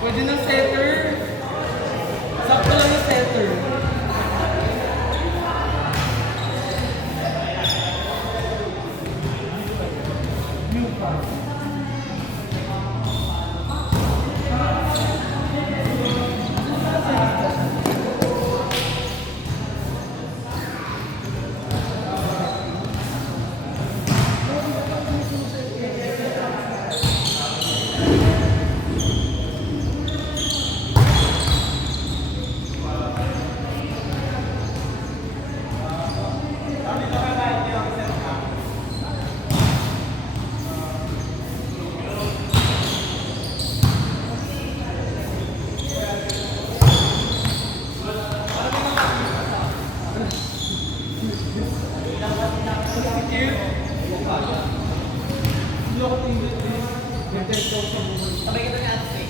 Pwede ng setter. Sakto lang yung setter. Sabay kita niya ate.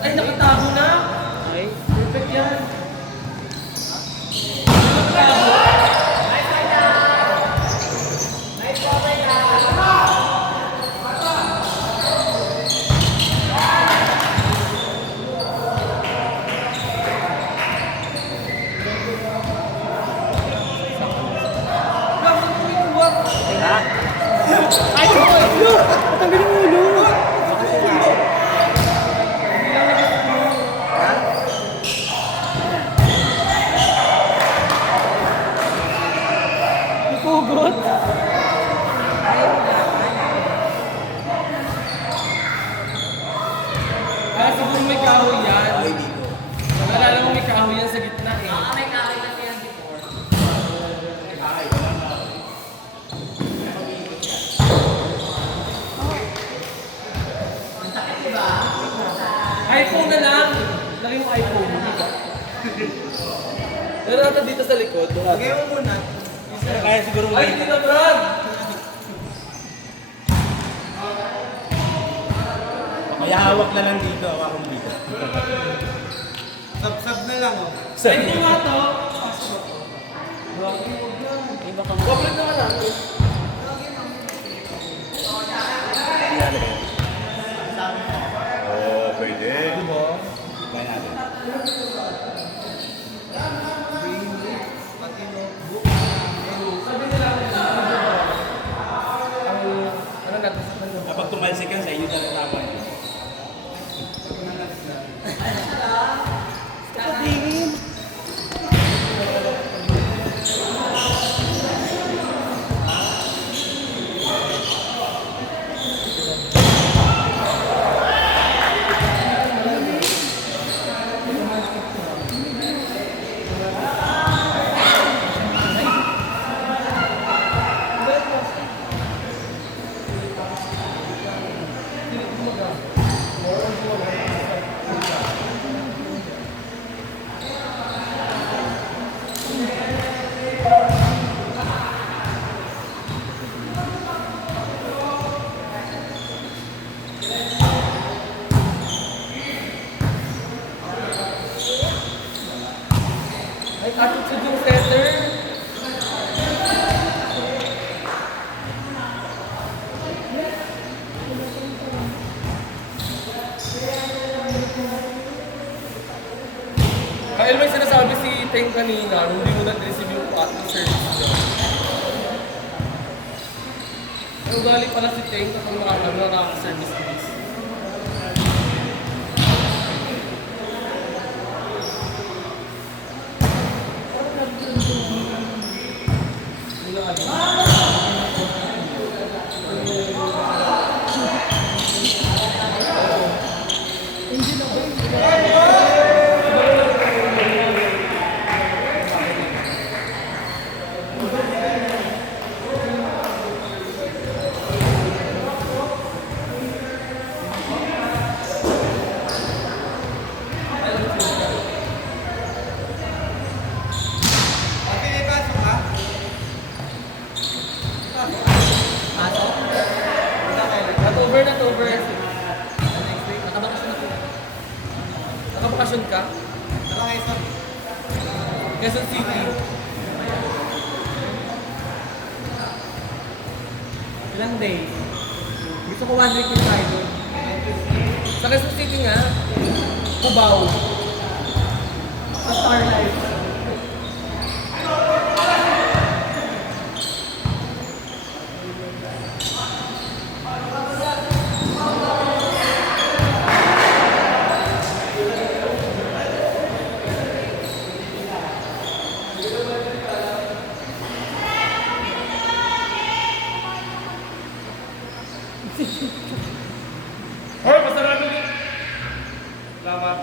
Ay, nakatago na! Ay, perfect yan! Nakatago! Ay, ulo! Tanggalin mo ulo! siguro may kahoy yan. Ay, dito. Naalala mo may kahoy yan sa gitna eh. Baka may kahoy kasi yan before. Ang sakit, diba? iPhone na lang. Lagi mo iPhone. Meron natin dito sa likod. Lagay mo muna. Kaya siguro Ay, hindi na, Brad! Kaya hawak na lang dito. Hawak mo dito. Sab-sab na lang, oh. Ay, hindi nga to. Wablit naman natin. Oh, pwede. Kaya natin. Sabi nila, ano natin? Kapag tumalsik yan, sa inyo na tama yun. Ay, attitude yung setter. Kaya may sinasabi si Teng kanina, nung hindi mo na-receive yung service niya. Ay, ugali pala si Teng kapag nakaka-service please. Ate, may pasok ka? Pasok? Not-over. Nakabakasyon ako. Nakabakasyon ka? Nakakaisang. Quezon City. Ilang days? Gusto ko 1 week yung tayo doon. Sa Quezon City nga, Cubao. Sa Starlight. Hoy, pasarado din! Salamat.